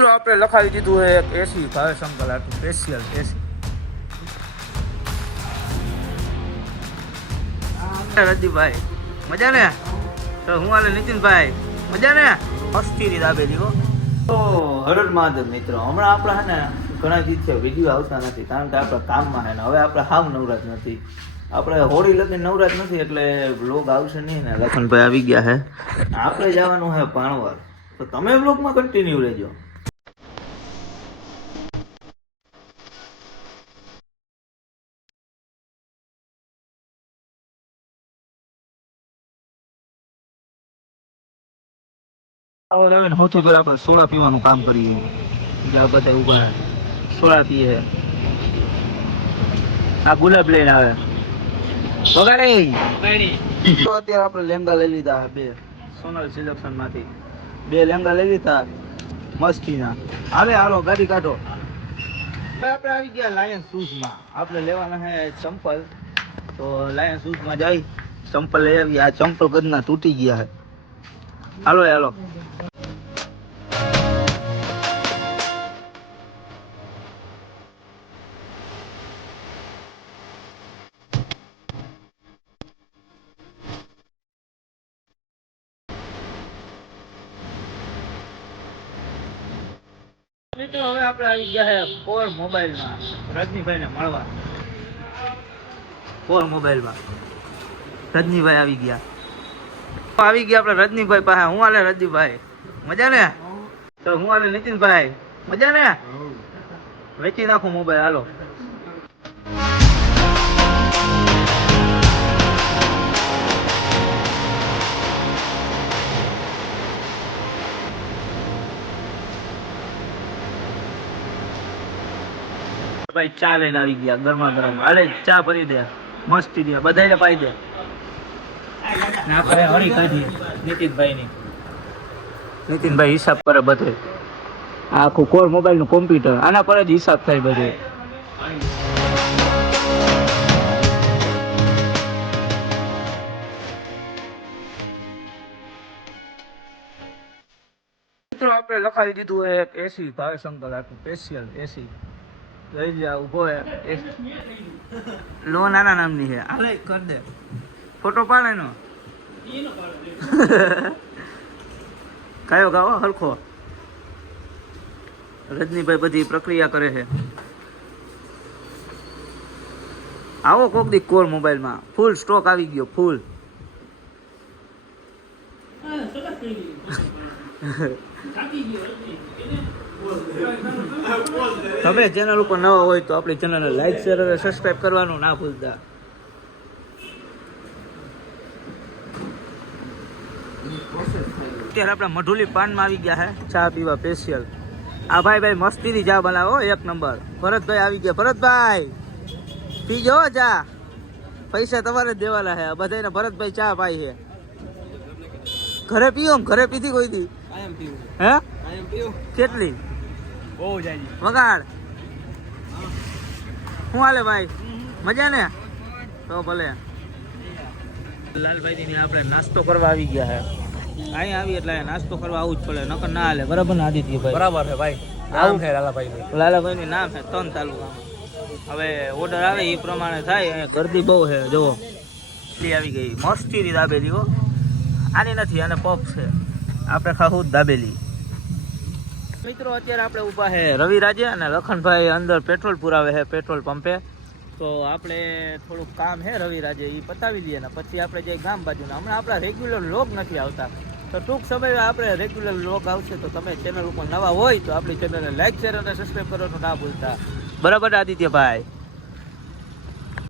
મિત્રો, આપણે લખાવી દીધું છે એક એસી, ભાવે સંકલ આટલું સ્પેશિયલ એસી. રજીભાઈ મજા ને? તો હું આલે નીતિનભાઈ, મજા ને? મસ્તી રીત આપેલી હો. તો હરડ મહાદેવ મિત્રો, હમણાં આપણે હે ને ઘણા દિવસે વીડિયો આવતા નથી, કારણ કે આપણે કામમાં હે ને, હવે આપણે હાવ નવરાજ નથી. આપણે હોળી લગી નવરાજ નથી, એટલે બ્લોગ આવશે નહીં ને. લખનભાઈ આવી ગયા હે આપણે જવાનું હે પાણવર તો તમે બ્લોગમાં કન્ટિન્યુ રહેજો. આવો લાવીને સોડા પીવાનું કામ કરીએ. બધા ઊભા સોડા પીએ. આ ગુલાબ લઈને આવે. અત્યારે આપણે લેંગા લઈ લીધા બે. સોનલ સિલેક્શનમાંથી. બે લેંગા લઈ લીધા. મસ્તીના. હવે હાલો, ગાડી કાઢો. આપણે આવી ગયા લાયન શૂઝમાં. આપણે લેવાના હે ચંપલ. તો લાયન શૂઝમાં જઈ. ચંપલ લઈ આવી આ ચંપલ કદના તૂટી ગયા છે. હાલો હાલો. મિત્રો હવે આપણે આવી ગયા છે કોર મોબાઈલમાં રજનીભાઈને મળવા. કોર મોબાઈલમાં રજનીભાઈ આવી ગયા. આવી ગયા આપણે રજનીભાઈ પાસે. હું હાલે રજનીભાઈ? મજા ને? તો હું હાલે નીતિનભાઈ? મજા ને? વેચી નાખો મોબાઈલ, હાલો. ભાઈ ચા લઈને આવી ગયા ગરમા ગરમ. હાલે, ચા ભરી દે. મસ્તી દે. બધાને પાઈ દે. ને આપણે હળી કાઢીએ. નીતિનભાઈ નીતિનભાઈ હિસાબ કરે બધે. આ આખું કોર મોબાઈલનું કોમ્પ્યુટર આના પર જ હિસાબ થાય બધે. મિત્રો આપણે લખાવી દીધું એક એસી ભાવેશંકર આખું સ્પેશિયલ એસી. લઈ જા ઊભો હે. લો નાના નામની છે હાલે કર દે. ફોટો પાડે એનો કયો ગાવો હરખો. રજનીભાઈ બધી પ્રક્રિયા કરે છે. આવો કોક દી કોર મોબાઈલમાં. ફૂલ સ્ટોક આવી ગયો, ફૂલ. તમે ચેનલ ઉપર નવા હોય તો આપણી ચેનલને લાઈક શેર અને સબસ્ક્રાઈબ કરવાનું ના ભૂલતા. અત્યારે આપણે મઢુલી પાનમાં આવી ગયા છે ચા પીવા સ્પેશિયલ આ ભાઈ ભાઈ મસ્તીની ચા બનાવો એક નંબર. ભરતભાઈ આવી ગયા. ભરતભાઈ પીજો હો ચા? પૈસા તમારે જ દેવાના છે બધાને ભરતભાઈ ચા પાઈ છે. ઘરે પીઓ ઘરે પીધી કોઈ દી. હે? કેટલી? વગાડ. શું હાલે ભાઈ? મજા ને? તો ભલે. લાલભાઈ આપણે નાસ્તો કરવા આવી ગયા હે. અહીં આવી એટલે નાસ્તો કરવા આવું જ પડે નકર ના હાલે. બરાબર ને આદિત્યભાઈ બરાબર છે ભાઈ. નામ છે લાલાભાઈ નું લાલાભાઈ નું નામ છે ત્રણ તાલુકામાં. હવે ઓર્ડર આવે એ પ્રમાણે થાય અહીંયા ગરદી બહુ છે જુઓ. આવી ગઈ. મસ્તી ની દાબેલી હો. આની નથી આને પફ છે. આપણે ખાવું દાબેલી. મિત્રો અત્યારે આપણે ઊભા છે રવિ રાજે અને લખનભાઈ અંદર પેટ્રોલ પુરાવે છે પેટ્રોલ પંપે. તો આપણે થોડુંક કામ હે રવિરાજે એ પતાવી દઈએ ને પછી આપણે જઈએ ગામ બાજુના. હમણાં આપણા રેગ્યુલર લોગ નથી આવતા. તો ટૂંક સમયમાં આપણે રેગ્યુલર લોગ આવશે તો તમે ચેનલ ઉપર નવા હોય તો આપણી ચેનલને લાઈક શેર અને સબસ્ક્રાઈબ કરવાનું ના ભૂલતા. બરાબર આદિત્યભાઈ?